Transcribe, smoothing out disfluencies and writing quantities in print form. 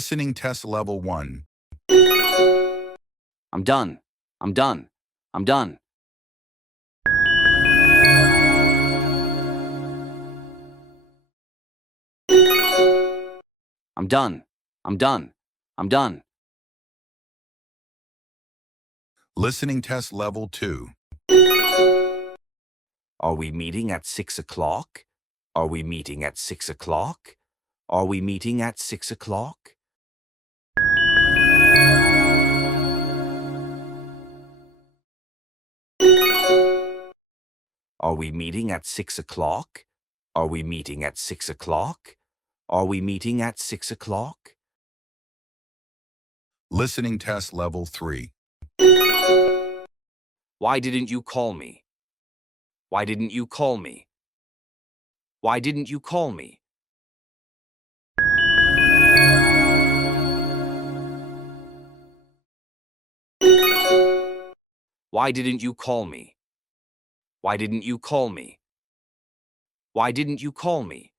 Listening test level 1. I'm done. I'm done. I'm done. I'm done. I'm done. I'm done. Listening test level 2. Are we meeting at 6 o'clock? Are we meeting at 6 o'clock? Are we meeting at 6 o'clock? Are we meeting at 6 o'clock? Are we meeting at 6 o'clock? Are we meeting at 6 o'clock? Listening test level 3. Why didn't you call me? Why didn't you call me? Why didn't you call me? Why didn't you call me? Why didn't you call me? Why didn't you call me?